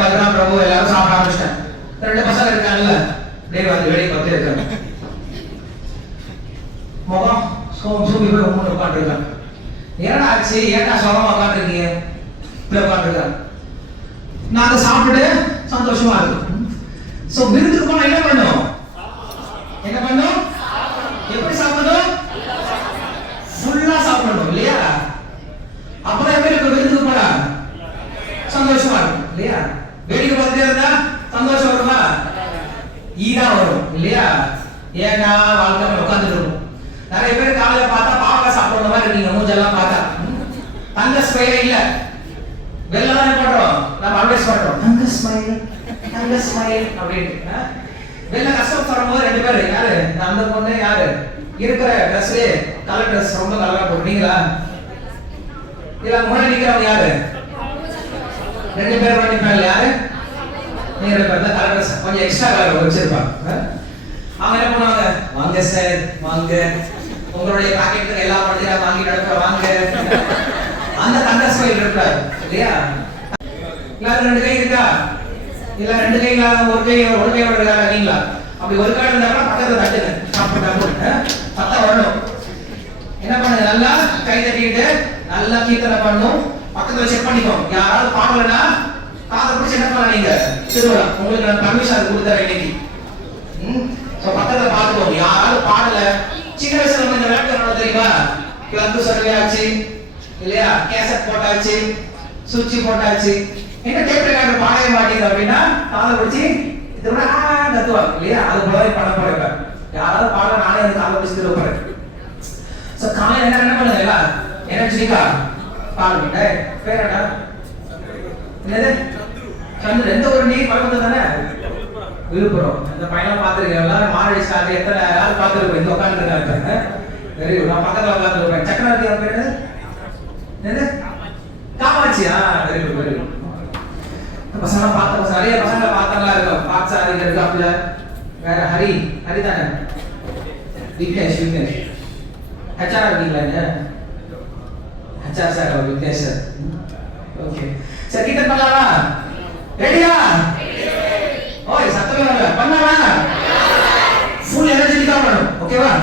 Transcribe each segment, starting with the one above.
பத்ரா பிரபு எல்லாரும் சாப்பிட ஆரம்பிச்சிட்டேன். ரெண்டு பசங்க இருக்காங்கல்ல, அப்படியே வந்து வெளியே பார்த்து இருக்காங்க. முகம் சூப்பி போய் உட்காந்து உட்காந்துருக்காங்க. ஏன்னா ஆச்சு, ஏன்னா சோகமா உட்காந்துருக்கீங்க, இப்படி உட்காந்துருக்காங்க. நாங்க சாப்பிட்டு சந்தோஷமா இருக்கும். சோ விருந்துக்கு போனா என்ன பண்ணும்? என்ன பண்ணும்? எப்படி சாப்பிடணும்? ஃபுல்லா சாப்பிடணும் இல்லையா? அப்பதான் எப்படி இருக்கும்? விருந்துக்கு போனா சந்தோஷமா இருக்கும் இல்லையா? வேடிக்கை பார்த்துட்டே இருந்தா சந்தோஷம் வருமா? ஈடா வரும் இல்லையா? ஏன்னா வாழ்க்கை உட்காந்துட்டு இருக்கும். நிறைய பேர் காலையில பார்த்தா பாவக்காய் சாப்பிடுற மாதிரி இருக்கீங்க, மூஞ்செல்லாம் பார்த்தா. தங்க ஸ்மைல் இல்ல, வெளில தான் பண்றோம், நம்ம அட்வைஸ் பண்றோம் தங்க ஸ்மைல் தங்க ஸ்மைல் அப்படின்னு. வெளில கஷ்டம் வரும்போது ரெண்டு பேர் யாரு, அந்த பொண்ணு யாரு, இருக்கிற ட்ரெஸ்லயே கலர் ட்ரெஸ் ரொம்ப கலரா போடுறீங்களா? இல்ல முன்னாடி நிக்கிறவங்க யாரு? ரெண்டு பேர் பண்ணிப்பாங்க. யாரு? நீங்க ரெண்டு பேர் கலர் ட்ரெஸ் கொஞ்சம் எக்ஸ்ட்ரா கலர் வச்சிருப்பாங்க. அவங்க என்ன பண்ணுவாங்க? வாங்க சார் வாங்க, உங்களுடைய பாக்கெட்டுக்கு எல்லா பணத்தையும் வாங்கி நடக்க வாங்க. அந்த தங்க ஸ்மைல் இருக்காது இல்லையா? எல்லாரும் ரெண்டு கை இருக்கா? இல்ல ரெண்டு கை இல்லாத ஒரு கையோட இருக்காங்க நீங்களா? அப்படி ஒரு கார்டு இருந்தா பக்கத்துல தட்டுங்க, சாப்பிட்டு சத்தம் வரணும். என்ன பண்ணுங்க? நல்லா கை தட்டிக்கிட்டு நல்லா கீர்த்தனை பண்ணணும். பக்கத்துல செக் பண்ணிக்கோங்க. யாராவது பாடலன்னா காதை பிடிச்சி என்ன பண்ணலாம்? நீங்க திருவிழா உங்களுக்கு நான் பர்மிஷன் கொடுத்தேன் இன்னைக்கு. பக்கத்துல பாத்துக்கோங்க. யாராவது பாடல, சின்ன வயசுல நம்ம இந்த விளையாட்டு தெரியுமா? கிளப்பு சர்வேயாச்சு இல்லையா, கேசட் போட்டாச்சு, சுவிட்ச் போட்டாச்சு, என்ன டேப் ரெக்கார்டர் பாடவே மாட்டேங்குது அப்படின்னா காதை பிடிச்சி இதோட கத்துவாங்க இல்லையா? அது போல பண்ண போறேன். யாராவது பாட நானே அந்த காதை பிடிச்சி திரும்ப போறேன். சோ காலையில என்ன பண்ணுங்க? எல்லாம் எனர்ஜிக்கா பாடுங்க. பேர் என்ன? என்னது? சந்திர. எந்த ஒரு நீர் பழக்கம் தானே? விழுப்புரம். இந்த பையனை பார்த்துருக்கேன். எல்லாரும் மாரடி ஸ்டார்ட் எத்தனை யாரும் பார்த்துருக்கோம். இந்த உட்காந்துருக்காங்க. Very good. நான் பக்கத்தில் உட்காந்துருப்பேன். சக்கரவர்த்தி பேர் என்னது? காமாட்சியா? Very good very good. பசங்க பார்த்த பசங்க நிறைய பசங்க பார்த்தாங்களா இருக்கும். பாக்சாரி இருக்காப்ல, வேற ஹரி தானே, விக்னேஷ் ஹச்ஆர் இருக்கீங்களா? HR sir, Vignesh sir. Okay sir, kirtan பண்ணலாமா? ரெடியா? ஓய் சத்தமே வரல. பண்ணலாமா? ஃபுல் எனர்ஜெட்டிக்கா பண்ணணும். ஓகேவா?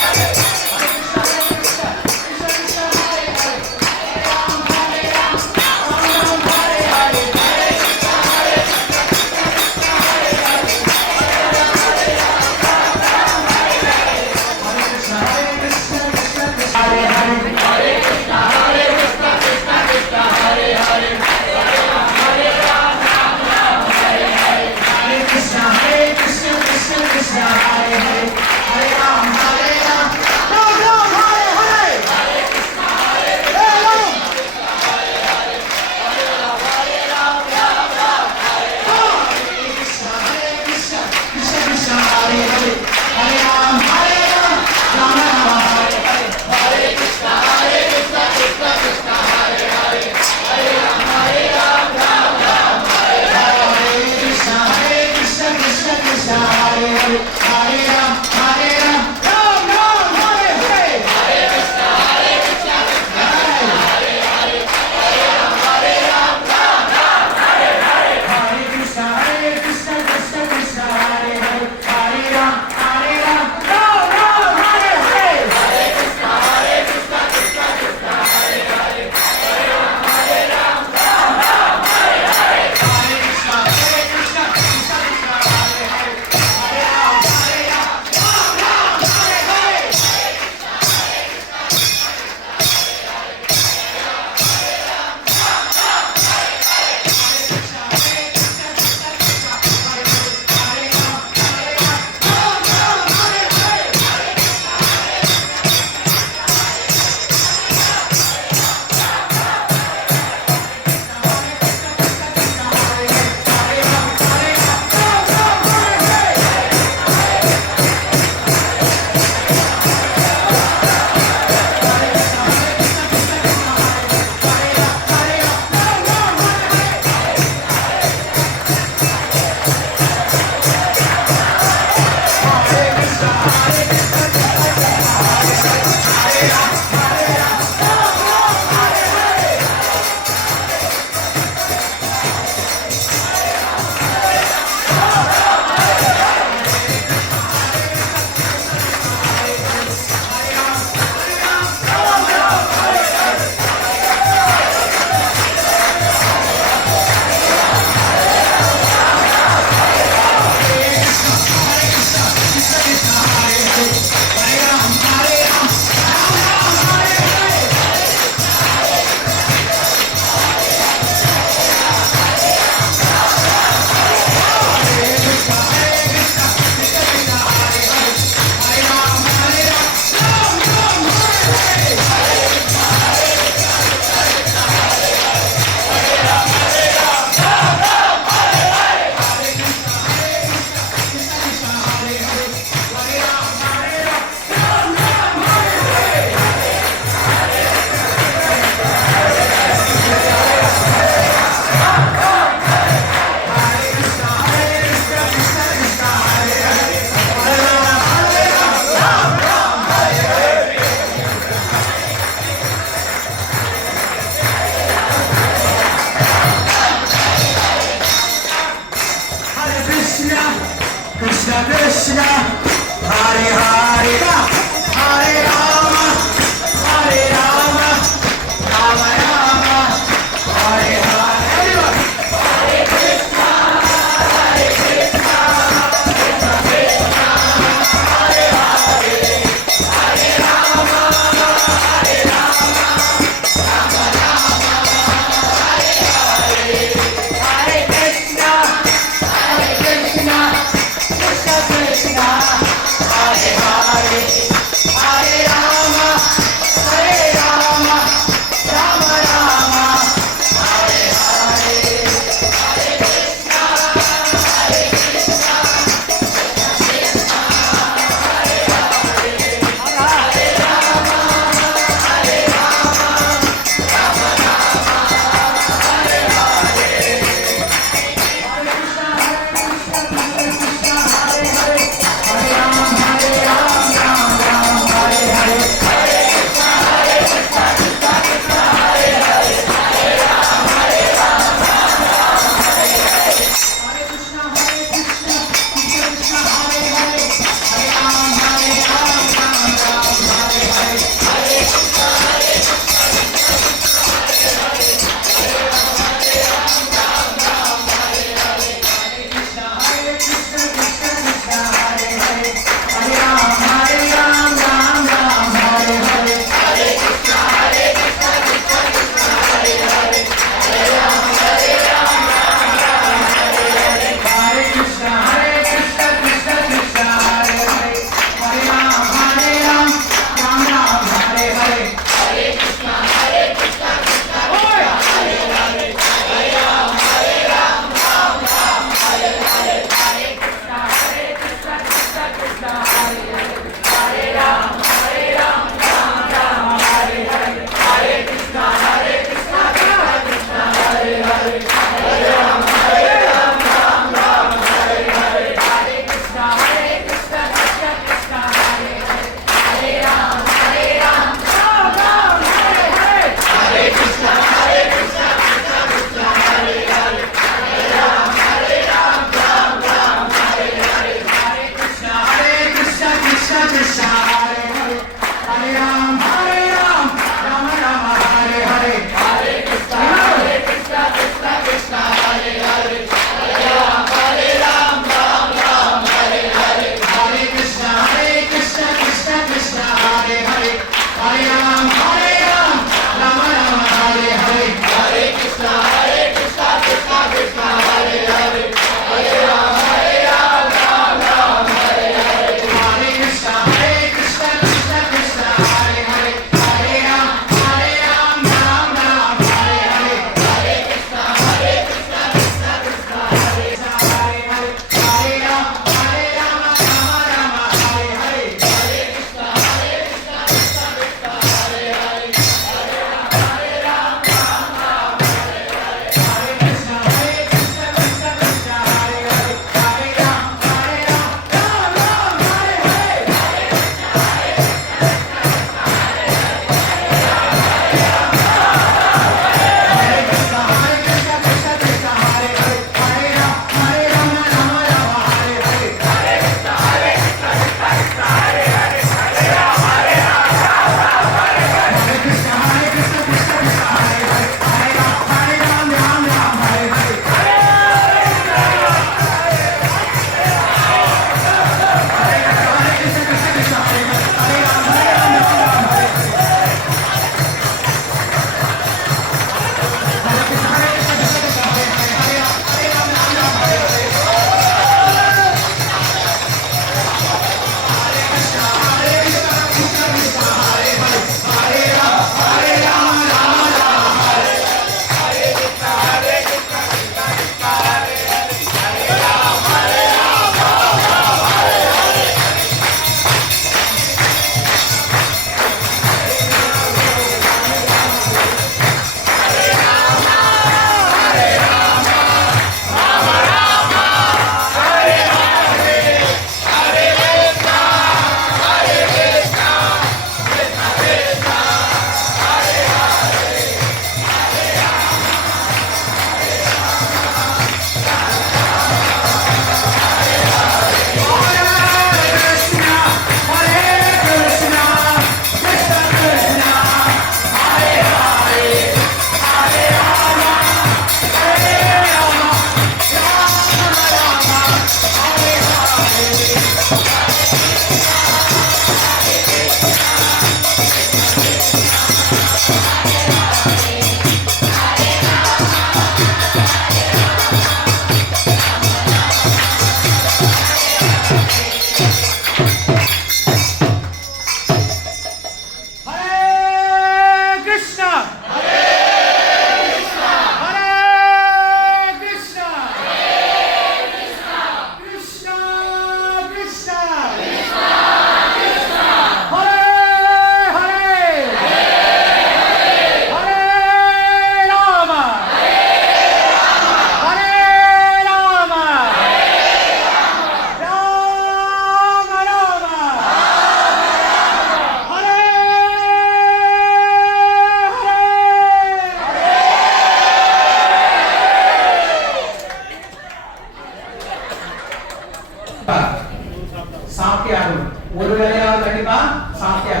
வார்த்தையா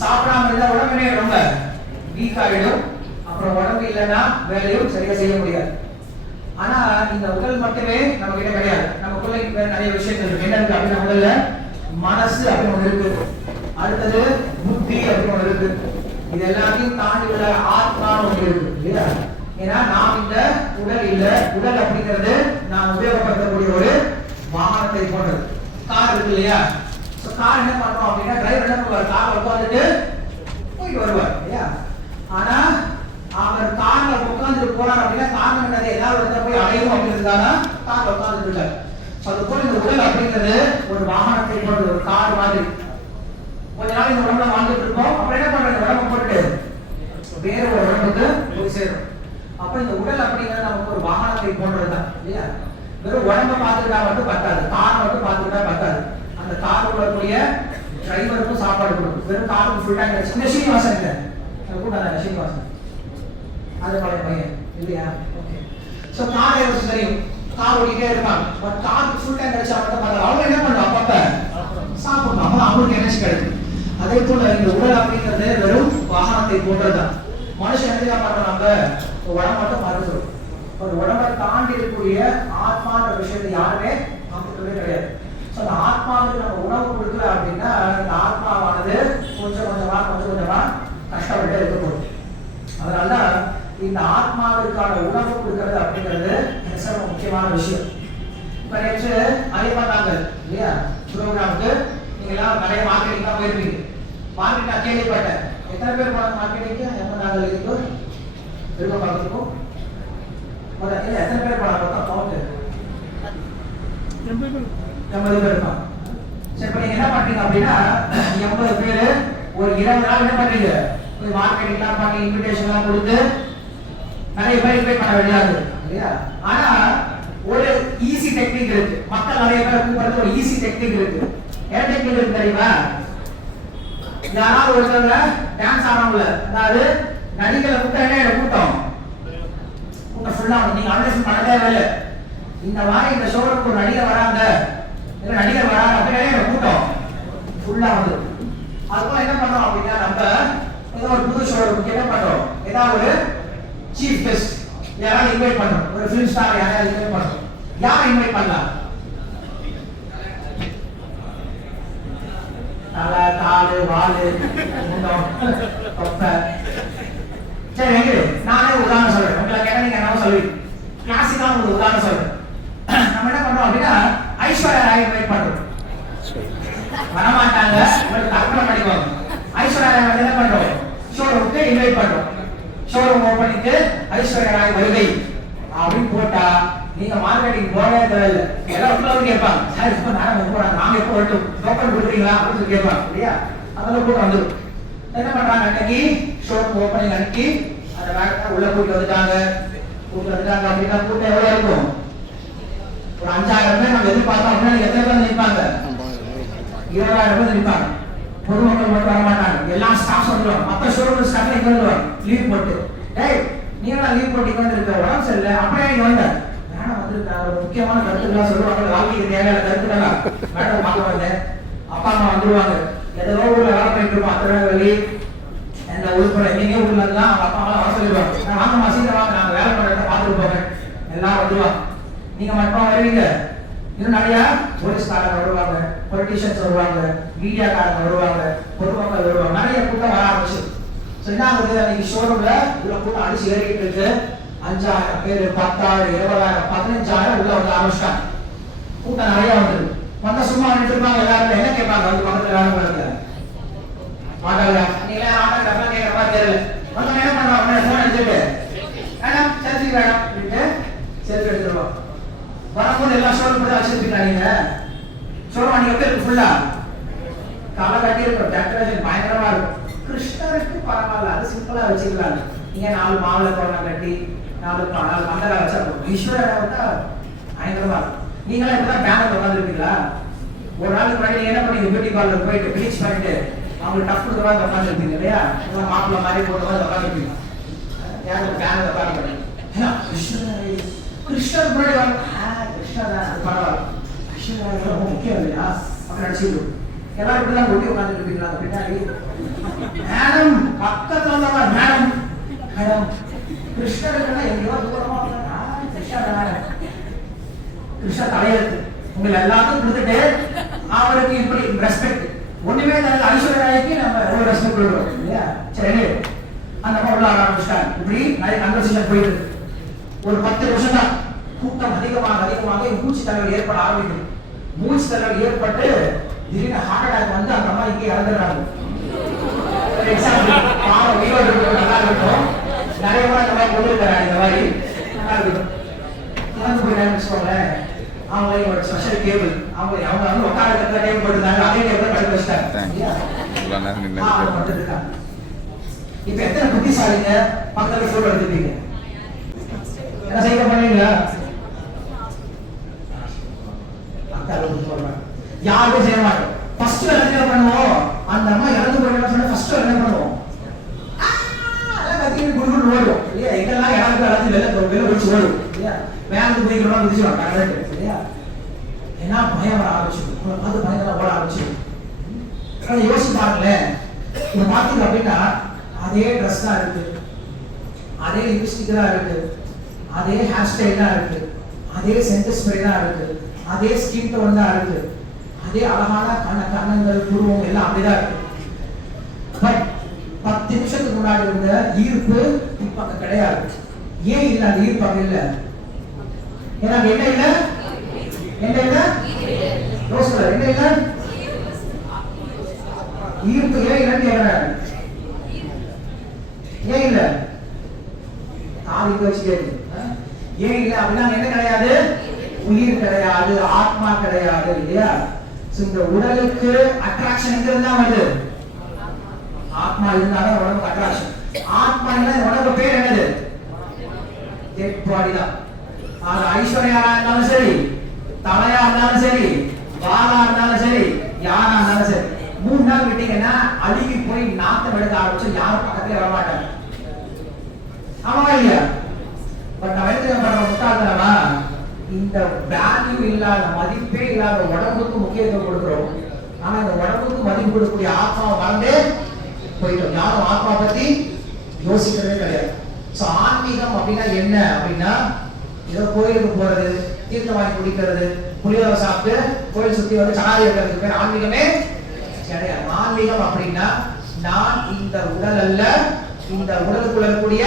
சாப்பிடாம இருந்தா உடம்புனே ரொம்ப வீக் ஆகிடும். அப்புறம் உடம்பு இல்லைன்னா வேலையும் சரியா செய்ய முடியாது. ஆனா இந்த உடல் மட்டுமே நம்ம கிட்ட கிடையாது. நமக்குள்ள நிறைய விஷயங்கள் இருக்கு. என்ன இருக்கு அப்படின்னா முதல்ல மனசு அப்படின்னு ஒண்ணு இருக்கு, அடுத்தது புத்தி அப்படின்னு ஒண்ணு இருக்கு, இது எல்லாத்தையும் தாண்டி உள்ள ஆத்மான்னு ஒண்ணு இருக்கு இல்லையா? ஏன்னா நாம் இந்த உடல் இல்ல, உடல் அப்படிங்கிறது நாம் உபயோகப்படுத்தக்கூடிய ஒரு வாகனத்தை போன்றது. கார் இருக்கு இல்லையா? கார் என்ன பண்றோம் அப்படின்னா டிரைவர் என்ன பண்ணுவார், கார் உட்காந்துட்டு போயிட்டு வருவார் இல்லையா? ஆனா அவர் கார்ல உட்காந்துட்டு போறார் அப்படின்னா காரணம் என்னது, ஏதாவது இடத்துல போய் அடையும் அப்படின்றதுக்காக கார்ல உட்காந்துட்டு இருக்காரு. அது போல இந்த உடல் அப்படிங்கிறது ஒரு வாகனத்தை போன்றது, ஒரு கார் மாதிரி. கொஞ்ச நாள் இந்த உடம்புல வாழ்ந்துட்டு இருக்கோம், அப்புறம் என்ன பண்றது, உடம்பு போட்டு வேற ஒரு உடம்புக்கு போய் சேரும். அப்ப இந்த உடல் அப்படிங்கிறது நமக்கு ஒரு வாகனத்தை போன்றதுதான் இல்லையா? வெறும் உடம்ப பார்த்துக்கிட்டா மட்டும் பத்தாது, கார் மட்டும் பார்த்துக்கிட்டா பத்தாது. அந்த கார் உள்ளக்கூடிய டிரைவருக்கும் சாப்பாடு கொடுக்கும். வெறும் காருக்கு ஃபுல் டேங்க் வச்சு இந்த சீனிவாசன் இல்லை கூட்டாங்க, சீனிவாசன் அது பழைய பையன் இல்லையா? ஓகே. ஸோ கார் எனக்கு தெரியும், கார் ஓடிட்டே இருப்பாங்க, பட் காருக்கு ஃபுல் டேங்க் வச்சா மட்டும் பத்தாது. அவங்க என்ன பண்ணுவாங்க, அப்பப்ப சாப்பிடணும், அப்போ அவங்களுக்கு எனர்ஜி கிடைக்கும். அதே போல இந்த உடல் அப்படிங்கிறது வெறும் வாகனத்தை போன்றதுதான். மனுஷன் என்ன பண்றாங்க, உடம்பு மட்டும் மறுத்து ஒரு உடம்பை தாண்டி இருக்கக்கூடிய ஆத்மான்ற விஷயத்தை யாருமே நமக்கு கிடையாது. ஸோ அந்த ஆத்மாவுக்கு நம்ம உணவு கொடுக்கல அப்படின்னா இந்த ஆத்மாவானது கொஞ்சம் கொஞ்சமா கஷ்டப்பட்டு இருக்க போகுது. அதனால இந்த ஆத்மாவிற்கான உணவு கொடுக்கறது அப்படிங்கிறது ரொம்ப முக்கியமான விஷயம். இப்ப நேற்று அதே பண்ணாங்க இல்லையா ப்ரோக்ராமுக்கு, நீங்க எல்லாம் நிறைய மார்க்கெட்டிங் தான் போயிருப்பீங்க. மார்க்கெட் நான் கேள்விப்பட்டேன், எத்தனை பேர் போனாங்க மார்க்கெட்டிங்க்கு? எப்ப நாங்கள் இருக்கோம் இருக்க பார்த்துருக்கோம் இல்ல, எத்தனை பேர் போனாங்க கவுண்ட்? 80 பேர் இருப்பாங்க. சரி, இப்ப நீங்க என்ன பண்றீங்க அப்படின்னா 80 பேர் ஒரு 20 நாள் என்ன பண்றீங்க, போய் மார்க்கெட்டிங்லாம் பண்ணி இன்விடேஷன்லாம் கொடுத்து நிறைய பேர் இன்வைட் பண்ண வேண்டியது இல்லையா? ஆனா ஒரு ஈஸி டெக்னிக் இருக்கு, மக்கள் நிறைய பேர் கூப்பிடுறது ஒரு ஈஸி டெக்னிக் இருக்கு. என்ன டெக்னிக் இருக்கு தெரியுமா? யாராவது ஒருத்தவங்க டான்ஸ் ஆடுறவங்கள, அதாவது நடிகளை கூட்டம் ஃபுல்லா நீங்க அண்டர்ஸ்டாண்ட் பண்ணதே இல்லை. இந்த மாதிரி இந்த ஷோருக்கு ஒரு நடிகர் வராங்க, இல்ல நடிகர் வராங்க அப்படின்னா கூட்டம் ஃபுல்லா வந்து அதுக்குள்ள என்ன பண்றோம் அப்படின்னா நம்ம ஏதோ ஒரு புது ஷோருக்கு என்ன பண்றோம், ஏதாவது ஒரு சீஃப் கெஸ்ட் யாராவது இன்வைட் பண்றோம், ஒரு ஃபிலிம் ஸ்டார் யாராவது இன்வைட் பண்றோம். யாரை இன்வைட் பண்ணலாம்? தலை, காலு, வாலு, முண்டம், தொப்பை. சரி, எங்க நானே உதாரணம் சொல்றேன், உங்களை கேட்ட நீங்க என்ன சொல்லுவீங்க? கிளாசிக்கான ஒரு உதாரணம் சொல்றேன். நம்ம என்ன பண்றோம் அப்படின்னா ஐஸ்வர்யா ராய் இன்வைட் பண்றோம். வரமாட்டாங்க, உங்களுக்கு கற்பனை பண்ணிக்குவாங்க. ஐஸ்வர்யா ராய் என்ன பண்றோம், ஷோரூமுக்கு இன்வைட் பண்றோம். ஷோரூம் ஓப்பனிங்க்கு ஐஸ்வர்யா ராய் வருகை அப்படின்னு போட்டா நீங்க மார்க்கெட்டிங் போகவே தேவையில்லை. எல்லாம் உள்ள கேட்பாங்க, சார் இப்போ நாங்கள் போறாங்க, நாங்க எப்போ வரட்டும், டோக்கன் கொடுக்குறீங்களா அப்படின்னு சொல்லி கேட்பாங்க இல்லையா? அதெல்லாம் கூட வந்துடும். என்ன பண்றாங்க, அன்னைக்கு ஷோரூம் ஓப்பனிங் அன்னைக்கு அந்த வேலை உள்ள கூட்டி வந்துட்டாங்க அப்படின்னா கூட்டம் எவ்வளவு இருக்கும்? ஒரு 5000 பேர் நம்ம எதிர்பார்த்தோம் அப்படின்னா எத்தனை பேர் நிற்பாங்க? 20,000 பேர் நிற்பாங்க. பொதுமக்கள் மட்டும் வர மாட்டாங்க, எல்லா ஸ்டாஃப்ஸ் வந்துடுவாங்க. மற்ற ஷோரூம் ஸ்டாஃப் இங்க வந்துடுவாங்க லீவ் போட்டு. ஏய் நீங்களா லீவ் போட்டு இங்க வந்துருக்க, உடம்பு சரியில்லை அப்படியே இங்க வந்த மேடம் வந்துருக்காங்க, ஒரு முக்கியமான கருத்துக்கெல்லாம் சொல்லுவாங்க, வாழ்க்கைக்கு தேவையான கருத்துக்கெல்லாம் மேடம் பார்க்க வந்தேன். அப்பா அம்மா வந்துருவாங்க, ஏதோ ஊர்ல வேலை பண்ணிட்டு இருப்போம், திருநெல்வேலி இந்த உள்பட எங்கேயோ ஊர்ல இருந்தா அவங்க அப்பா அம்மா வர சொல்லிடுவாங்க, வாங்கம்மா சீக்கிரம் வாங்க, நாங்க வேலை பண்றத பார்த்துட்டு போங்க. எல்லாம் வந்துருவாங்க, நீங்க மட்டும் வருவீங்க. இன்னும் நிறைய போலீஸ்காரங்க வருவாங்க, பொலிட்டீஷியன்ஸ் வருவாங்க, மீடியாக்காரங்க வருவாங்க, பொதுமக்கள் வருவாங்க, நிறைய கூட்டம் வர ஆரம்பிச்சு. என்ன ஆகுது, அன்னைக்கு ஷோரூம்ல இவ்வளவு கூட்டம் அடிச்சு ஏறிட்டு இருக்கு. 5000 பேர், 10,000, 20,000, 15,000 உள்ள வந்து ஆரம்பிச்சிட்டாங்க. கூட்டம் நிறைய வந்துருக்கு. வந்தா சும்மா நின்று இருப்பாங்க, எல்லாரும் என்ன கேட்பாங்க, வந்து பக்கத்துல வேலை பண்ணுங்க மாட்டாங்க. நீங்க ஆட்டோகிராஃப்லாம் கேட்கற மாதிரி தெரியல. வந்து என்ன பண்ணுவாங்க, போன் எடுத்துட்டு மேடம் செல்ஃபி வேணும் அப்படின்ட்டு செல்ஃபி எடுத்துருவோம். வரும்போது எல்லா ஷோரூம் கூட வச்சிருப்பீங்க. நீங்க ஷோரூம் அன்னைக்கு எப்படி இருக்கு, ஃபுல்லா தலை கட்டி இருக்கும், டெக்கரேஷன் பயங்கரமா இருக்கும். கிருஷ்ணருக்கு பரவாயில்ல, அது சிம்பிளா வச்சுக்கலாம். நீங்க 4 மாவுல தோரணம் கட்டி 4 மண்டலம் வச்சா போதும். ஈஸ்வரர் வந்தா பயங்கரமா இருக்கும். நீங்களா இப்பதான் பேனர் உட்காந்துருப்பீங்களா? ஒரு நாளுக்கு முன்னாடி என்ன பண்ணீங்க, பியூட்டி பார்லர் போயிட்டு ப்ளீச் பண்ணிட்டு அவங்க டஃப் கொடுத்து உட்காந்துருப்பீங்க இல்லையா? மாப்பிள்ள மாதிரி போட்டு உட்காந்துருப்பீங்க. யாருக்கு பேனர் உட்காந்து கிருஷ்ணர் முன்னாடி கிருஷ்ணர் பரவாயில்ல, கிருஷ்ணர் ரொம்ப முக்கியம் இல்லையா அப்படின்னு நினைச்சிட்டு எல்லாரும் இப்படிதான் ஒட்டி உட்காந்துட்டு இருப்பீங்களா பின்னாடி? மேடம் பக்கத்துல வந்தவங்க மேடம் மேடம் கிருஷ்ணருக்கு எங்கேயோ தூரமா கிருஷ்ண தலையெழுத்து உங்களை எல்லாத்தையும் கொடுத்துட்டு அவருக்கு இப்படி ரெஸ்பெக்ட் ஒண்ணுமே தனது ஐஸ்வர்யாய்க்கு நம்ம எவ்வளவு ரெஸ்பெக்ட் கொடுக்குறோம் இல்லையா? சரி அந்த அம்மா உள்ள ஆரம்பிச்சிட்டாங்க. இப்படி நிறைய கன்வர்சேஷன் போயிட்டு ஒரு 10 நிமிஷம் தான் கூட்டம் அதிகமாக மூச்சு தலைவலி ஏற்பட ஆரம்பிக்குது. மூச்சு தலைவலி ஏற்பட்டு திடீர்னு ஹார்ட் அட்டாக் வந்து அந்த அம்மா இங்கே இறந்துடுறாங்க. எக்ஸாம்பிள் பாவம் உயிரோடு இருக்கிறது நல்லா இருக்கும். நிறைய முறை இந்த மாதிரி கொண்டு இருக்கிறாங்க. இந்த மாதிரி நல்லா இருக்கட்டும் இறந்து போயிடான்னு வச்சுக்கோங்களேன். அவங்களே ஒரு ஸ்பெஷல் டேபிள் அவங்க வந்து உட்கார இடத்துல டேபிள் போட்டுருந்தாங்க. அதே டேபிள் படிக்க வச்சுட்டாங்க. இப்ப எத்தனை புத்திசாலிங்க பக்கத்துல போட்டோ எடுத்துட்டீங்க? என்ன செய்ய பண்ணீங்களா? யாருக்கும் செய்ய மாட்டோம். ஃபர்ஸ்ட் என்ன பண்ணுவோம்? அந்த அம்மா இறந்து போயிடலாம் சொன்னா ஃபர்ஸ்ட் என்ன பண்ணுவோம்? கத்திட்டு குடுகுடு ஓடும் இல்லையா? எங்கெல்லாம் இறந்து வெளில ஒழிச்சு ஓடும் இல்லையா? வேலைக்கு போய்க்கலாம் குதிச்சுவாங்க கரெக்ட் இல்லையா? ஏன்னா பயம் வர ஆரம்பிச்சிடும். அது பயங்கரம் ஓட ஆரம்பிச்சிடும். யோசிச்சு பாருங்களேன். இதை பார்த்தீங்க அப்படின்னா அதே ட்ரெஸ் தான் இருக்கு, அதே லிப்ஸ்டிக் தான் இருக்கு, அதே ஹேர் ஸ்டைல் தான் இருக்கு, அதே சென்ட் ஸ்ப்ரே தான் இருக்கு, அதே ஸ்கின் டோன் தான் இருக்கு, அதே அழகான கண்ணங்கள் புருவம் எல்லாம் அப்படிதான் இருக்கு. பட் 10 நிமிஷத்துக்கு முன்னாடி இருந்த ஈர்ப்பு இப்ப அங்க கிடையாது. ஏன் இல்ல? அந்த ஈர்ப்பு அங்க இல்ல. ஏன்னா என்ன இல்ல? என்ன இல்ல? யோசிக்கல. என்ன இல்ல? ஈர்ப்பு ஏன் இல்லன்னு கேக்குறாரு. ஏன் இல்ல? ஆதிக்க வச்சு கேட்டு ஏன் இல்ல அப்படின்னா என்ன கிடையாது? உயிர் கிடையாது, ஆத்மா கிடையாது இல்லையா? இந்த உடலுக்கு அட்ராக்ஷன் எங்க இருந்தா வருது? ஆத்மா இருந்தாலும் உடம்புக்கு அட்ராக்ஷன். ஆத்மா இல்ல உடம்பு பேர் என்னது? டெட் பாடி தான். அது ஐஸ்வர்யா இருந்தாலும் சரி, தலையா இருந்தாலும் சரி, வாளா இருந்தாலும் சரி, யாரா இருந்தாலும் சரி, 3 நாள் விட்டீங்கன்னா அழுகி போய் நாத்தம் எடுக்க ஆரம்பிச்சு யாரும் பக்கத்துல வர மாட்டாங்க. ஆமா இல்லையா? பட் நம்ம என்ன பண்ற முட்டாள்தனமா இந்த வேல்யூ இல்லாத மதிப்பே இல்லாத உடம்புக்கு முக்கியத்துவம் கொடுக்கிறோம். ஆனா இந்த உடம்புக்கு மதிப்பு கொடுக்கக்கூடிய ஆத்மாவை மறந்தே போயிட்டோம். யாரும் ஆத்மா பத்தி யோசிக்கிறதே கிடையாது. சோ ஆன்மீகம் அப்படின்னா என்ன அப்படின்னா ஏதோ கோயிலுக்கு போறது, தீர்த்தம் வாங்கி குடிக்கிறது, புளியோரை சாப்பிட்டு கோயில் சுத்தி வந்து சனாதி இருக்கிறதுக்கு பேர் ஆன்மீகமே கிடையாது. ஆன்மீகம் அப்படின்னா நான் இந்த உடல் அல்ல, இந்த உடலுக்குள்ள இருக்கக்கூடிய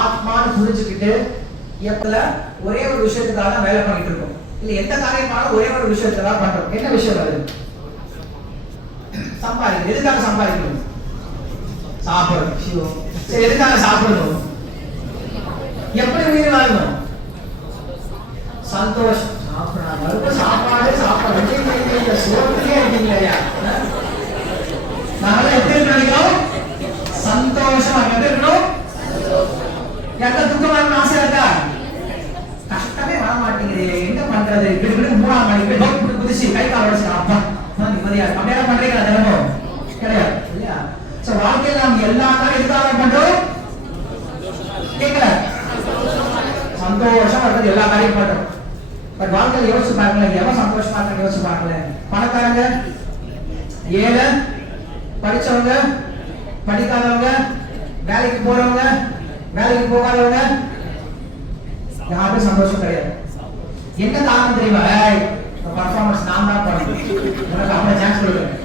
ஆத்மான்னு புரிஞ்சுக்கிட்டு எப்பல ஒரே ஒரு விஷயத்துக்காக தான் வேலை பண்ணிட்டு இருக்கோம். இல்ல எந்த காரியமானாலும் ஒரே ஒரு விஷயத்துக்காக பண்றோம். என்ன விஷயம் அது? சம்பாதிக்கணும். எதுக்காக சம்பாதிக்கணும்? சாப்பிடணும். சரி, எதுக்காக சாப்பிடணும்? எப்படி உயிர் வாழணும்? சந்தோஷம். சாப்பாடு சாப்பாடு சோத்திலே இருக்கீங்க. நாங்களாம் எப்படி இருக்கணும்? சந்தோஷம். எப்படி இருக்கணும்? யாருக்கா துக்கமா இருக்கணும் ஆசை இருக்கா? கஷ்டமே வர மாட்டேங்குது. என்ன பண்றது? இப்படி 3ஆம் மணிக்கு குதிச்சு கை கால் வச்சு அப்பா நிம்மதியா அப்படியே பண்றீங்களா? தினமும் கிடையாது இல்லையா? சோ வாழ்க்கையில நாம் எல்லா காரியம் எதுக்காக பண்றோம்? கேட்கல. சந்தோஷமா இருக்கிறது எல்லா காரியம் பண்றோம். பட் வாழ்க்கையில யோசிச்சு பாருங்களேன், எவன் சந்தோஷமா இருக்க யோசிச்சு பாருங்களேன். பணக்காரங்க, ஏழை, படிச்சவங்க, படிக்காதவங்க, வேலைக்கு போறவங்க, வேலைக்கு போகாதவங்க, யாரும் சந்தோஷம் கிடையாது. என்ன காரணம் தெரியுமா? பர்ஃபார்மன்ஸ் நான் தான் பண்ணணும், உனக்கு அப்படி சான்ஸ் கொடுக்குறேன்.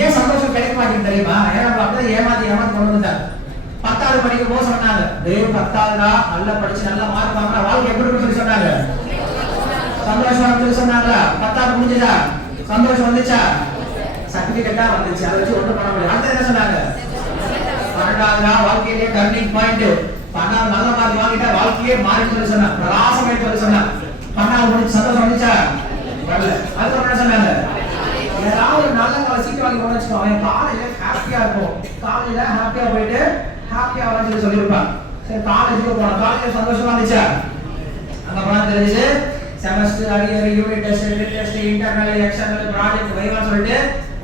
ஏன் சந்தோஷம் கிடைக்க மாட்டேங்குது தெரியுமா? ஏன்னா அப்படியே ஏமாத்தி கொண்டு வந்தாங்க. 10வது படிக்க போக சொன்னாங்க. 10வதுடா நல்லா படிச்சு நல்ல மார்க் வாங்கினா வாழ்க்கை எப்படி இருக்குன்னு சொன்னாங்க. சந்தோஷமா இருக்குன்னு சொன்னாங்க. 10வது முடிஞ்சதா? சந்தோஷம் வந்துச்சா? சர்டிபிகேட்டா வந்துச்சு. அதை வச்சு ஒன்றும் பண்ண முடியாது. அடுத்து என்ன சொன்னாங்க? 12வதுடா வாழ்க்கையிலே டர்னிங் பாயிண்ட். 12வது நல்ல மார்க் வாங்கிட்டா வாழ்க்கையே மாறிட்டு சொன்னாங்க. பிரகாசமாயிட்டு சொன்னாங்க. 12வது முடிச்சு சந்தோஷம் வந்துச்சா? வரல. அதுக்கப்புறம் என்ன சொன்னாங்க? ஏதாவது ஒரு நல்ல சீட் வாங்கி போனோம் அவன் காலையில ஹாப்பியா இருக்கும். காலையில ஹாப்பியா போயிட்டு ஹாப்பியா வரணும்னு சொல்லியிருப்பான். சரி, காலேஜுக்கு போனோம். காலேஜ் சந்தோஷமா இருந்துச்சா? அங்க போனா தெரிஞ்சு semester, arrear, unit test, internal, external, project, viva சொல்லிட்டு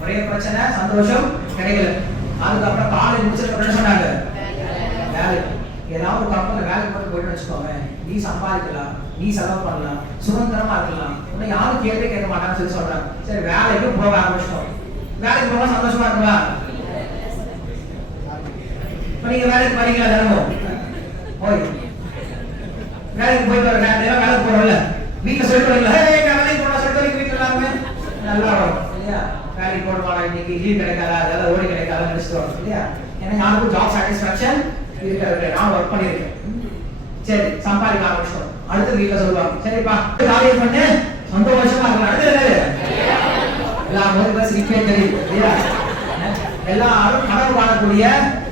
ஒரே பிரச்சனை, சந்தோஷம் கிடைக்கல. அதுக்கப்புறம் காலேஜ் முடிச்சதுக்கு அப்புறம் சொன்னாங்க வேலை. ஏதாவது ஒரு கம்பெனில வேலைக்கு போயிட்டு வச்சுக்கோங்க, நீ சம்பாதிக்கலாம், நீ செலவு பண்ணலாம், சுதந்திரமா இருக்கலாம், உன்னை யாரும் கேள்வி கேட்க மாட்டான்னு சொல்லி சொல்றாங்க. சரி, வேலைக்கு போக ஆரம்பிச்சிட்டோம். வேலைக்கு போக சந்தோஷமா இருக்குங்களா? நீங்க வேலைக்கு வரீங்களா? தினமும் ஓய் வேலைக்கு போயிட்டு வர நேரம் வேலைக்கு போறோம்ல, வீட்டுல சொல்லிட்டு வரீங்களா? வேலைக்கு போனா சொல்லிட்டு வரீங்க, வீட்டுல எல்லாருமே நல்லா வரும் இல்லையா? வேலைக்கு போடுவாங்க, இன்னைக்கு லீவ் கிடைக்காதா, அதாவது ஓடி கிடைக்காத நினைச்சிட்டு இல்லையா? ஏன்னா யாருக்கும் ஜாப் சாட்டிஸ்பாக்சன் இருக்காது. நான் ஒர்க் பண்ணிருக்கேன், சரி சம்பாதிக்க ஆரம்பிச்சோம். அடுத்த வீட்டுல சொல்லுவாங்க, சரிப்பா காரியம் பண்ணு, சந்தோஷமா இருக்கலாம். அடுத்தது எல்லாரும் சிரிப்பே தெரியுது இல்லையா? எல்லாரும் கனவு காணக்கூடிய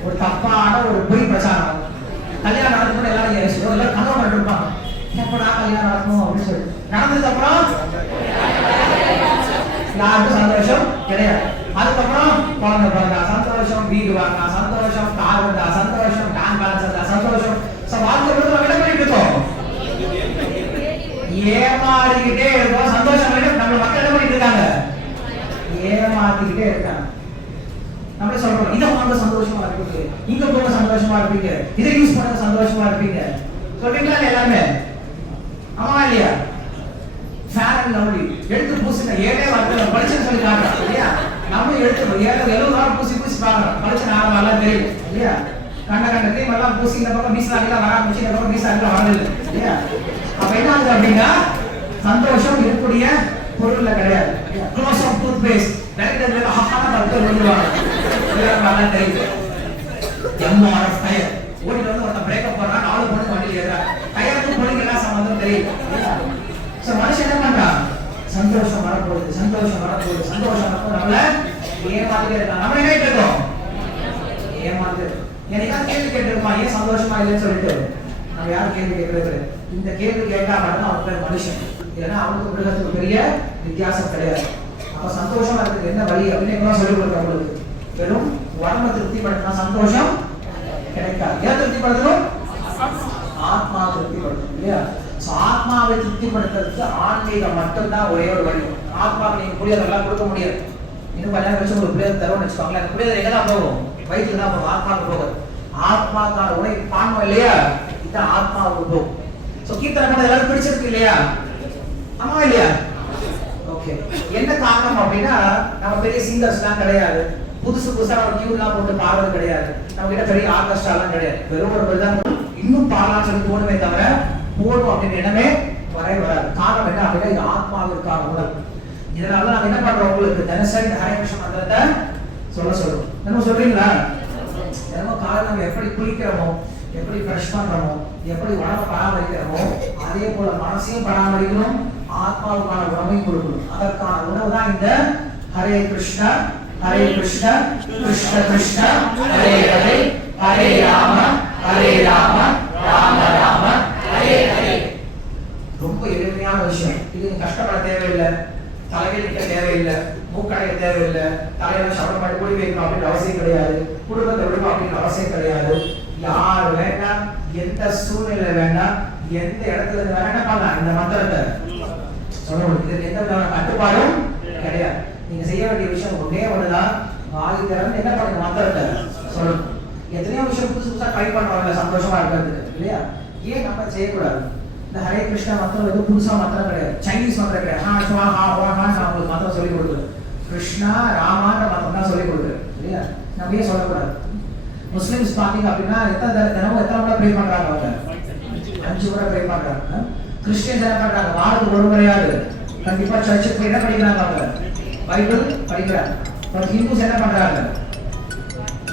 ஒரு தப்பான ஒரு பொய் பிரச்சாரம். கல்யாணம் நடக்கணும் எல்லாரும் எல்லாரும் கனவு பண்ணிட்டு இருப்பாங்க, எப்படா கல்யாணம் நடக்கணும் அப்படின்னு சொல்லி. நடந்ததுக்கு அப்புறம் யாருக்கும் சந்தோஷம் கிடையாது. அதுக்கப்புறம் குழந்தை பிறந்தா சந்தோஷம், வீடு வாங்கினா சந்தோஷம், கார் வந்தா சந்தோஷம், பேங்க் பேலன்ஸ் வந்தா சந்தோஷம். வாழ்க்கை என்ன பண்ணிட்டு இருக்கோம்? ஏமாறிக்கிட்டே இருக்கோம். சந்தோஷம் நம்ம மக்கள் என்ன பண்ணிட்டு இருக்காங்க? ஏமாத்திக்கிட்டே இருக்காங்க. நம்மளே சொல்றோம், இதை வாங்க சந்தோஷமா இருப்பீங்க, இங்க போக சந்தோஷமா இருப்பீங்க, இதை யூஸ் பண்ண சந்தோஷமா இருப்பீங்க சொல்றீங்களா எல்லாருமே? ஆமா இல்லையா? ஃபேர் அண்ட் லவ்லி எடுத்து பூசின 7 வாரத்துல பளிச்சுன்னு சொல்லி காட்டுறான் இல்லையா? நம்ம எடுத்து 70 வாரம் பூசி பார்க்கறோம், பளிச்சுன்னு ஆரம்பம் தெரியும் இல்லையா? கண்ட கிரீம் எல்லாம் பூசி இந்த பக்கம் மீசாலாம் வர ஆரம்பிச்சு, இந்த பக்கம் மீசாலாம் வரல இல்லையா? அப்ப என்ன ஆகுது அப்படின்னா, சந்தோஷம் இருக்கக்கூடிய பொருள்ல கிடையாது. க்ளோஸ் ஆஃப் டூத் பேஸ்ட் டைரக்டா ஹஹான படுத்து ஓடுவாங்க இல்ல தெரியும். எம்ஆர்எஃப் டயர் ஓடிட்டு வந்து ஒருத்த பிரேக்கப் பண்றான், 4 பொண்ணு வண்டியில் ஏறுறாங்க. டயருக்கு பொண்ணுக்கு எல்லாம் சம்பந்தம் தெரியும். சோ மனுஷன் என்ன பண்றான்? சந்தோஷம் வரப்போகுது, சந்தோஷம் வரப்போகுது, சந்தோஷம் வரப்போகுது, நம்மள ஏமாத்திட்டே இருக்கான். நம்ம என்ன கேட்டோம்? ஏமாத்து. என்னைக்கா கேள்வி கேட்டிருக்கோமா ஏன் சந்தோஷமா இல்லைன்னு சொல்லிட்டு? நம்ம யாரும் கேள்வி கேட்கறது? இந்த கேள்வி கேட்டா மட்டும் அவன் பேர் மனுஷன், இல்லைன்னா அவனுக்கு மிருகத்துக்கு பெரிய வித்தியாசம் கிடையாது. அப்ப சந்தோஷமா இருக்கிறது என்ன வழி அப்படின்னு சொல்லிக் கொடுக்க உங்களுக்கு? வெறும் உடம்ப திருப்திப்படுத்தினா சந்தோஷம் கிடைக்காது. ஏன் திருப்திப்படுத்தணும்? ஆத்மா திருப்திப்படுத்தணும் இல்லையா? ஆத்மாவை திருப்திப்படுத்துறதுக்கு ஆன்மீகம் மட்டும்தான் ஒரே ஒரு வழி. ஆத்மாவை நீங்க புரியதெல்லாம் கொடுக்க முடியாது. இன்னும் கல்யாணம் வச்சு ஒரு புரியதை தருவோம்னு வச்சுக்கோங்களேன், அந்த புரியதை எங்க தான் போகும்? வயிற்றுல தான் போகும், ஆத்மாவுக்கு போகும். ஆத்மாக்கான உணவை பான்மை இல்லையா? இதுதான் ஆத்மாவுக்கு போகும். சோ கீர்த்தனை பண்ண எல்லாரும் பிடிச்சிருக்கு இல்லையா? ஆமா இல்லையா? ஓகே. என்ன காரணம் அப்படின்னா, நம்ம பெரிய சிங்கர்ஸ்லாம் கிடையாது, புதுசா ஒரு டியூன்லாம் போட்டு பாடுறது கிடையாது, நம்ம கிட்ட பெரிய ஆர்கெஸ்ட்ராலாம் கிடையாது. வெறும் ஒரு தான் இன்னும் பாடலாம் சொல்லி தோணுமே தவிர போடும் அப்படின்னு எண்ணமே வரவே வராது. காரணம் என்ன அப்படின்னா, இது ஆத்மாவிற்கான உணர்வு. இதனால நாங்க என்ன பண்றோம்? உங்களுக்கு தினசரி ஹரே கிருஷ்ண மந்திரத்தை சொல்றோம். என்ன சொல்றீங்களா? தினமும் காலை நம்ம எப்படி குளிக்கிறோமோ, எப்படி ஃப்ரெஷ் பண்றோமோ, எப்படி உடம்பை பராமரிக்கிறோமோ, அதே போல மனசையும் பராமரிக்கணும், ஆத்மாவுக்கான உணவையும் கொடுக்கணும். அதற்கான உணவு தான் இந்த ஹரே கிருஷ்ணா ஹரே கிருஷ்ணா கிருஷ்ண கிருஷ்ணா ஹரே ஹரே ஹரே ராம ஹரே ராம ராம ராம ஹரே ஹரே. ரொம்ப எளிமையான விஷயம். இது கஷ்டப்பட தேவையில்லை, தலையில் நிற்க தேவையில்லை, மூக்கடைய தேவையில்லை, தலையில சவரம் பண்ணி குடி வைக்கணும் அப்படின்னு அவசியம் கிடையாது, குடும்பத்தை விடணும் அப்படின்னு அவசியம் கிடையாது. யார் வேண்டாம், எந்த சூழ்நிலை வேண்டாம், எந்த இடத்துல இருந்து வேணா பண்ணலாம். இந்த மந்திரத்தை சொல்ல எந்த கட்டுப்பாடும் கிடையாது. நீங்க செய்ய வேண்டிய விஷயம் ஒன்னே ஒண்ணுதான், வாய் திறந்து என்ன பண்ணுங்க, மந்திரத்தை சொல்லணும். எத்தனையோ விஷயம் புதுசா ட்ரை பண்றாங்க சந்தோஷமா இருக்கிறதுக்கு இல்லையா? ஏன் நம்ம செய்யக்கூடாது? இந்த ஹரே கிருஷ்ணா மந்திரம் எதுவும் புதுசா மந்திரம் கிடையாது, சைனீஸ் மந்திரம் கிடையாது. உங்களுக்கு மந்திரம் சொல்லிக் கொடுக்குது, கிருஷ்ணா ராமான்ற மந்திரம் தான் சொல்லிக் கொடுக்குது இல்லையா? நம்ம ஏன் சொல்லக்கூடாது? முஸ்லிம்ஸ் பாத்தீங்க அப்படின்னா தினமும் எத்தனை முறை ப்ரே பண்றாங்க? அவங்க 5 முறை ப்ரே பண்றாங்க. கிறிஸ்டியன்ஸ் என்ன பண்றாங்க? வாரத்துக்கு ஒரு முறையாவது கண்டிப்பா சர்ச்சுக்கு என்ன படிக்கிறாங்க? அவங்க பைபிள் படிக்கிறாங்க. பட் ஹிந்துஸ் என்ன பண்றாங்க?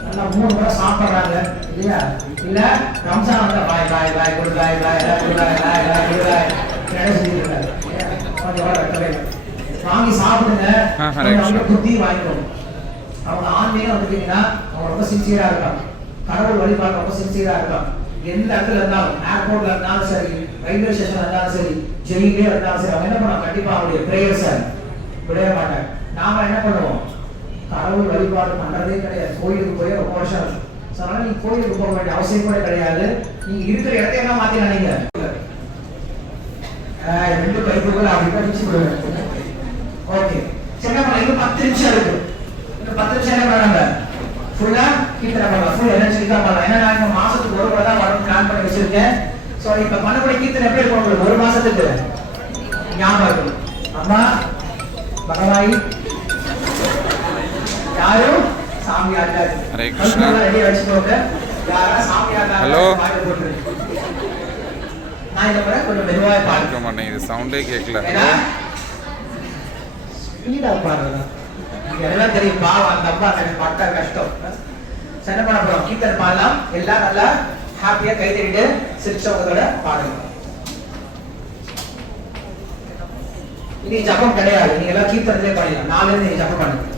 நல்லா 3 முறை சாப்பிடுறாங்க இல்லையா? இல்ல ரம்ஜான் வந்தா பாய் பாய் பாய் குட் பாய் பாய் குட் பாய் பாய் பாய் குட் பாய் செஞ்சிருக்காங்க. வாங்கி சாப்பிடுங்க, அவங்க புத்தி வாங்கிக்கணும். அவங்க ஆன்மீகம் வந்துட்டீங்கன்னா அவங்க ரொம்ப சின்சியரா இருக்காங்க, கடவுள் வழிபாடு ரொம்ப சின்சியரா இருக்காங்க. எந்த இடத்துல இருந்தாலும், ஏர்போர்ட்ல இருந்தாலும் சரி, ரயில்வே ஸ்டேஷன்ல இருந்தாலும் சரி, ஜெயிலே இருந்தாலும் சரி, அவங்க என்ன பண்ணுவாங்க? கண்டிப்பா அவங்களுடைய பிரேயர்ஸை விடவே மாட்டாங்க. நாம என்ன பண்ணுவோம்? கடவுள் வழிபாடு பண்றதே கிடையாது. கோயிலுக்கு போய் ரொம்ப வருஷம் ஆச்சு. அதனால நீங்க கோயிலுக்கு போக வேண்டிய அவசியம் கூட கிடையாது. நீங்க இருக்கிற இடத்தை என்ன மாத்தினா நீங்க 2 பைப்புகள் அப்படி அடிச்சு விடுங்க. ஓகே, சரி நம்ம இன்னும் 10 நிமிஷம் இருக்கு. இன்னும் 10 நிமிஷம் என்ன பண்ணாங்க? ஃபுல்லா கீர்த்தனை பண்ணலாம், ஃபுல் எனர்ஜெட்டிக்கா பண்ணலாம். ஏன்னா நான் இந்த மாசத்துக்கு ஒரு முறை தான் வரணும் பிளான் பண்ணி வச்சிருக்கேன். ஸோ சோ இப்ப பண்ணக்கூடிய கீர்த்தனை எப்படி இருக்கும் உங்களுக்கு ஒரு மாசத்துக்கு ஞாபகம் இருக்கும். அம்மா பகவாய் யாரும் சாமி ஆட்டாது. ஹரே கிருஷ்ணா. ரெடி வச்சுக்கோங்க. யாரா சாமி ஆட்டாது. ஹலோ. நான் இந்த முறை கொஞ்சம் மெதுவாக கேட்க மாட்டேங்குது, சவுண்டே கேட்கல. ஸ்பீடா பாடுறதா எல்லாம் தெரியும். பாவம் அந்த அம்மா பட்ட கஷ்டம். என்ன பண்ண போறோம்? கீர்த்தனை பாடலாம். எல்லாம் நல்லா ஹாப்பியா கை தட்டிட்டு சிரிச்சவங்களோட பாடுங்க. இது ஜபம் கிடையாது. நீங்க எல்லாம் கீர்த்தனத்திலே பாடலாம். நாலு நீங்க ஜபம் பண்ணுங்க.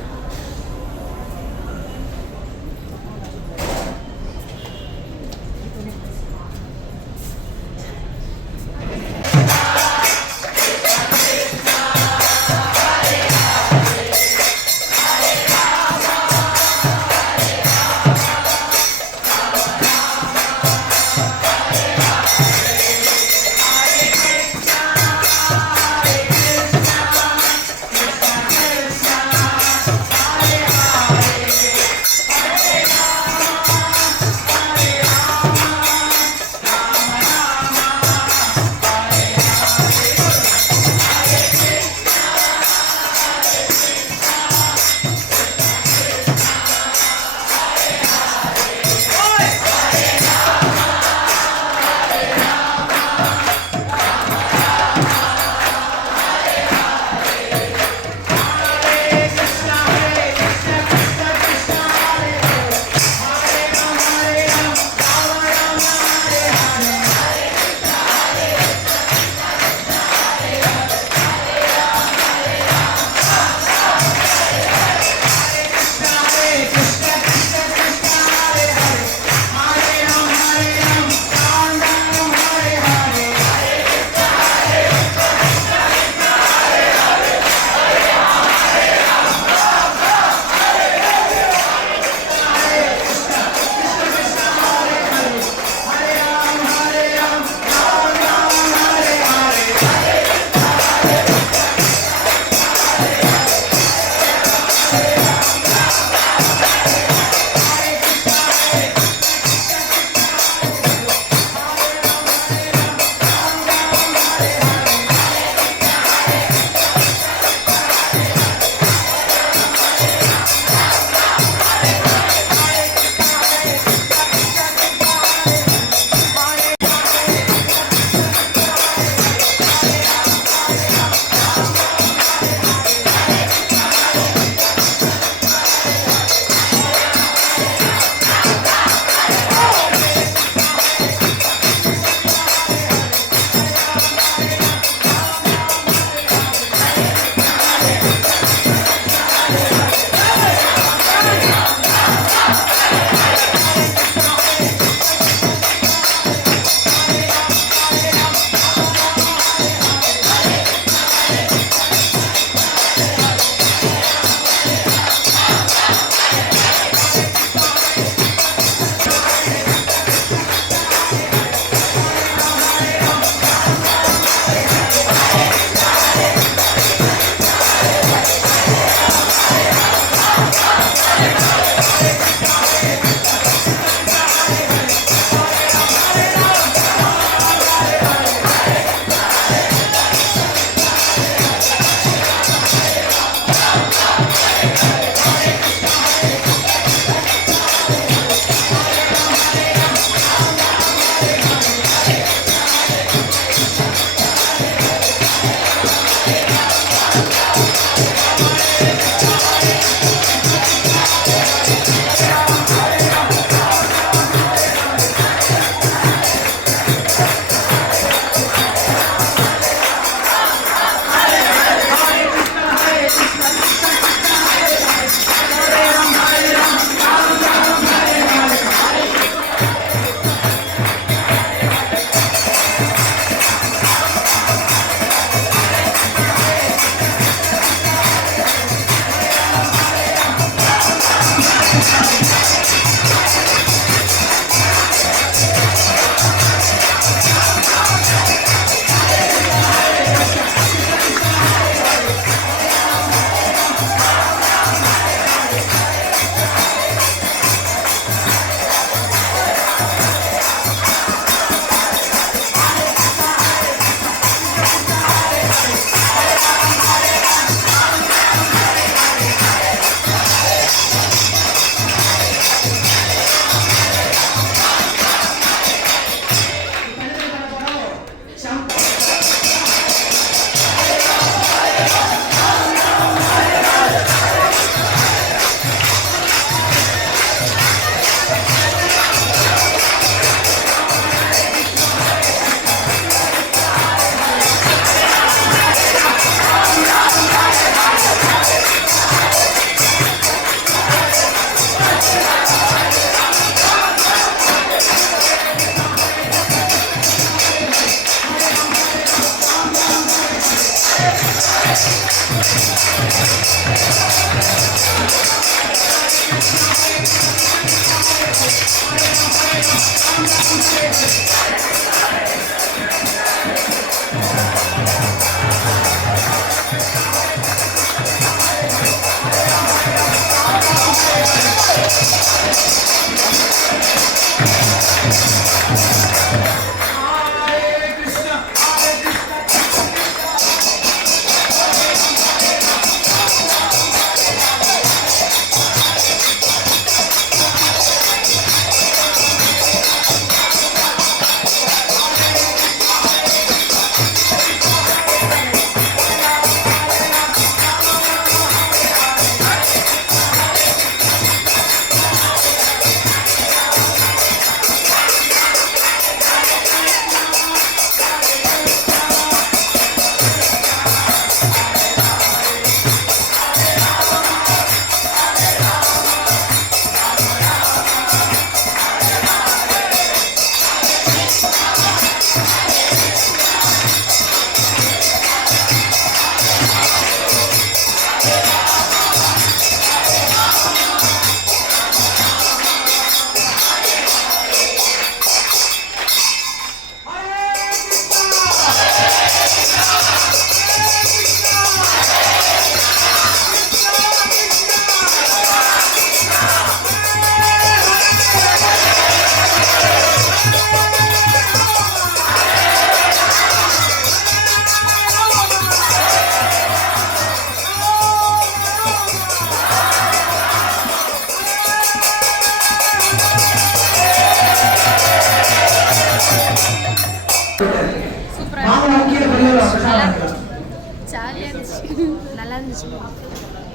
நல்லா இருந்துச்சு.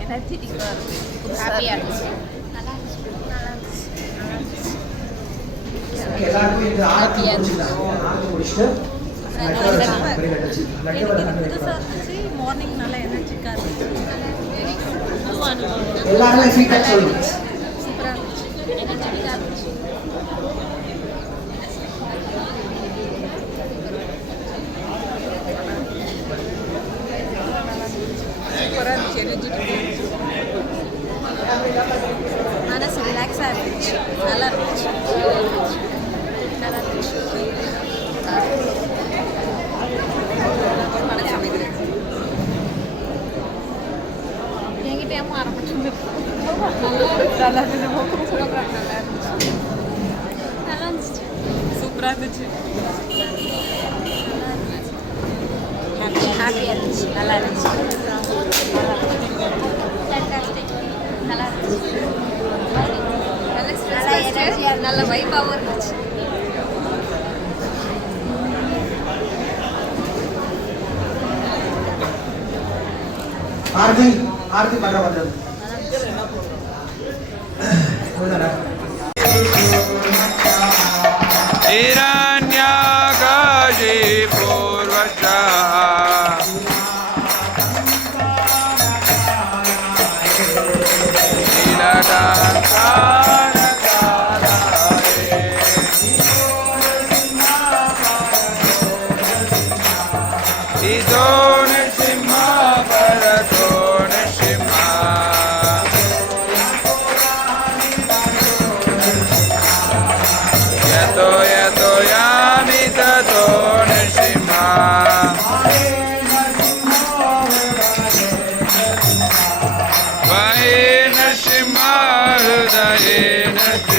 எனர்ஜெட்டிக்காக இருந்துச்சு. ஹாப்பியாக இருந்துச்சு. நல்லா இருந்துச்சு. நல்லா இருந்துச்சு. நல்லா இருந்துச்சு. எல்லாருக்கும் இந்த ஆரத்தி முடிச்சுட்டாங்க. ஆரத்தி முடிச்சுட்டு மார்னிங் நல்லா எனர்ஜிக்காக இருந்துச்சு. எல்லாருமே ஃபீட்பேக் சொல்லுங்க. சூப்பராக இருந்துச்சு. எனர்ஜெட்டிக்காக இருந்துச்சு. சூப்பராக இருந்துச்சு. எனர்ஜெட்டிக்காக மனசு ரிலாக்ஸாக இருந்துச்சு. நல்லா இருந்துச்சு. நல்லா இருந்துச்சு. என்கிட்ட ஏமா ஆரம்பிச்சு நல்லா இருந்துச்சு. நல்லா இருந்துச்சு. சூப்பராக இருந்துச்சு. ஹாப்பியாக இருந்துச்சு. நல்லா இருந்துச்சு. நல்லா இருந்துச்சு. நல்லா எனர்ஜியாக நல்ல வைப்பாகவும் இருந்துச்சு. ஆரத்தி ஆரத்தி பண்ற வந்தது हिरण्याकाशे पूर्वशः नीलकण्ठानकालये इदो नृसिंहा परतो नृसिंहा यतो यतो यामि ततो नृसिंहा वहे नृसिंहा हृदये नृसिंहा